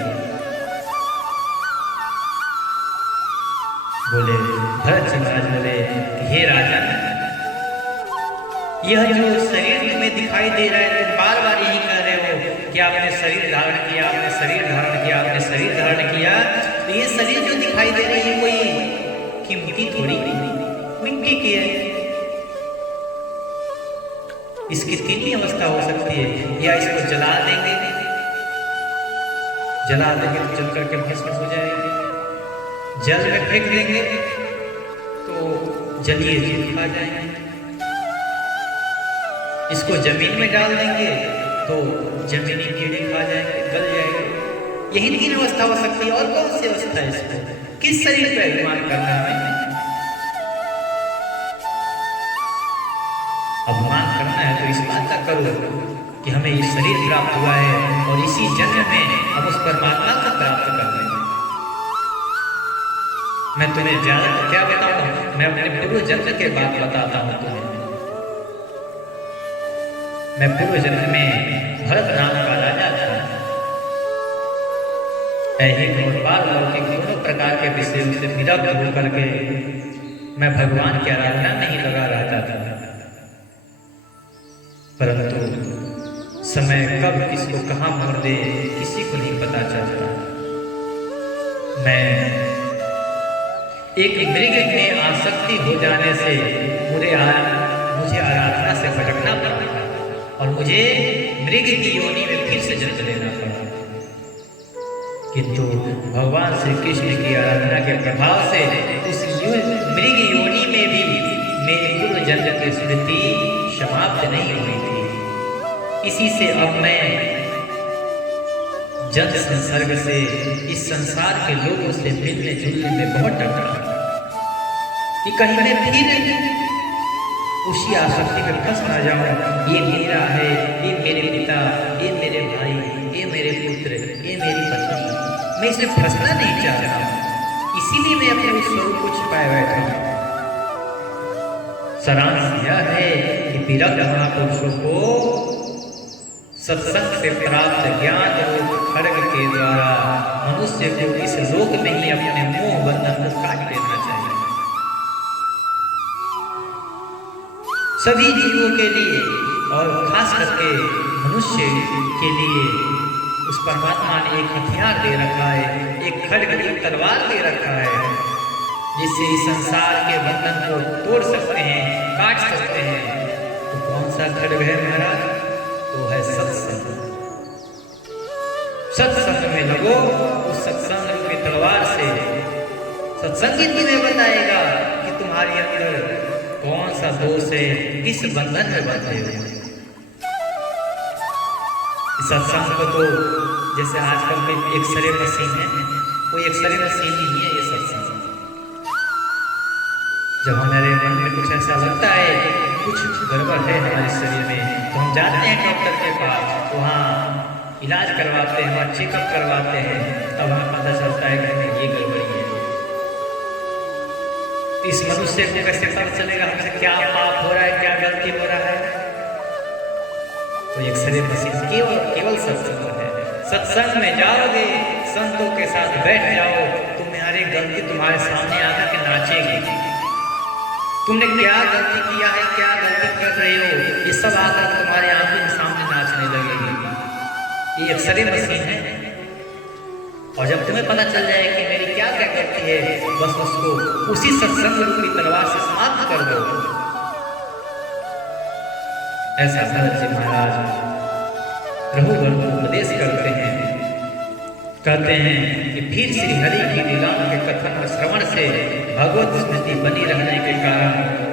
बोले भरत जी महाराज बोले, हे राजन, यह जो शरीर तुम्हें दिखाई दे रहा है, तुम बार बार यही कह रहे हो कि आपने शरीर धारण किया, आपने शरीर धारण किया, आपने शरीर धारण किया। तो ये शरीर जो दिखाई दे रही है कोई कीमती थोड़ी, मिट्टी की है। इसकी तीन ही अवस्था हो सकती है, या इसको जला देंगे, जला देंगे तो जल करके भस्म हो जाएगी, जल में फेंक देंगे तो जलीय जीव खा जाएंगे, इसको जमीन में डाल देंगे तो जमीनी कीड़े खा जाएंगे, गल जाएंगे। यही तीन अवस्था हो सकती है। और कौन सी अवस्था है? इसको किस शरीर पर अभिमान करना है? अभिमान करना है तो इस बात का करो कि हमें ये शरीर प्राप्त हुआ है और इसी जन्म में हम उस परमात्मा को प्राप्त कर लेंगे। मैं तुम्हें ज्यादा क्या बताऊं, मैं अपने पूर्व जन्म के बात बताता हूं तुम्हें। मैं पूर्व जन्म में भरत नाम का राजा था। ऐहिक और पारलौकिक दोनों प्रकार के विषयों से विरक्त होकर के मैं भगवान की आराधना नहीं लगा रहता था, परंतु समय कब किसको कहाँ मोड़ दे किसी को नहीं पता चलता। मैं एक मृग में आसक्ति हो जाने से मुझे आराधना से भटकना पड़ा और मुझे मृग की योनि में फिर से जन्म लेना पड़ा। किंतु भगवान श्री कृष्ण की आराधना के प्रभाव से उस मृग योनि में भी मेरे पूर्व जन्म की स्मृति समाप्त नहीं हुई थी। इसी से अब मैं जन्म संसर्ग से इस संसार के लोगों से मिलने जुलने में बहुत डरता कि कहीं मैं फिर उसी आसक्ति में फंस ना जाऊं। ये मेरा है, ये मेरे पिता, ये मेरे भाई, ये मेरे पुत्र, ये मेरी पत्नी। मैं इसमें फंसना नहीं चाहता, इसीलिए मैं अपने उस स्वरूप को छिपाए बैठा हूं। सारांश यह है कि विरक्त महापुरुषों को सत्संग से प्राप्त ज्ञान रूप खड्ग के द्वारा मनुष्य को इस लोक में ही अपने मोह बंधन को काट देना चाहिए। सभी जीवों के लिए और खास करके मनुष्य के लिए उस परमात्मा ने एक हथियार दे रखा है, एक खड्ग, एक तलवार दे रखा है, जिससे इस संसार के बंधन को तोड़ सकते हैं, काट सकते हैं। तो कौन सा खड्ग है महाराज? तो है सत्संग। सत्संग में लगो, उस सत्संग रूपी तलवार से सत्संगी तुम्हें बताएगा कि तुम्हारे अंदर कौन सा दोष है, किस बंधन में बंधे हो। सत्संग को तो जैसे आजकल में एक्सरे मशीन है, वो एक्सरे मशीन ही है ये सत्संग। जब हमारे मन में कुछ ऐसा लगता है कुछ गड़बड़ है हमारे शरीर में, तो हम जाते हैं डॉक्टर के पास, वहाँ इलाज करवाते हैं, वहाँ चेकअप करवाते हैं, तब हमें पता चलता है कि हमें ये गड़बड़ी है। इस मनुष्य को कैसे पता चलेगा हमसे क्या पाप हो रहा है, क्या गलती हो रहा है? तो एक्सरे मशीन केवल सत्संग है। सत्संग में जाओगे, संतों के साथ बैठ जाओ, तुम्हारी गलती तुम्हारे सामने आकर के नाचेगी। तुमने क्या गलती किया है, क्या गलती कर रहे हो, ये सब आकर तुम्हारे आंखों के सामने नाचने लगेगी। ये एक्सरे मशीन है। और जब तुम्हें पता चल जाए कि मेरी क्या क्या गलती है, बस उसको उसी सत्संग रूपी तलवार से समाप्त कर दो। ऐसा भरत जी महाराज रघुवर को उपदेश करते हैं। कहते हैं कि फिर श्री हरि की लीलाओं के कथन और श्रवण से भगवत स्मृति बनी रहने के कारण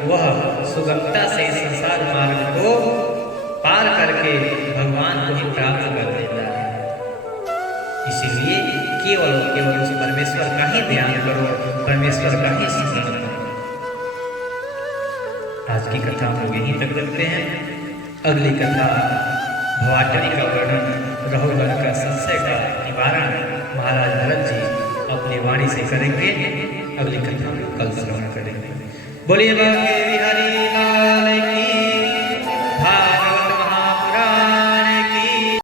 वह सुगमता से संसार मार्ग को पार करके भगवान को ही प्राप्त कर लेता है। इसीलिए केवल उस परमेश्वर का ही ध्यान करो, परमेश्वर का ही स्मरण करो। आज की कथा हम लोग यहीं तक रखते हैं। अगली कथा भवाटनी का वर्णन, रघुवर का संशय का निवारण महाराज भरत जी अपनी वाणी से करेंगे। अगली कथा हम लोग कल श्रवण करेंगे। बोलिए बाबा बिहारी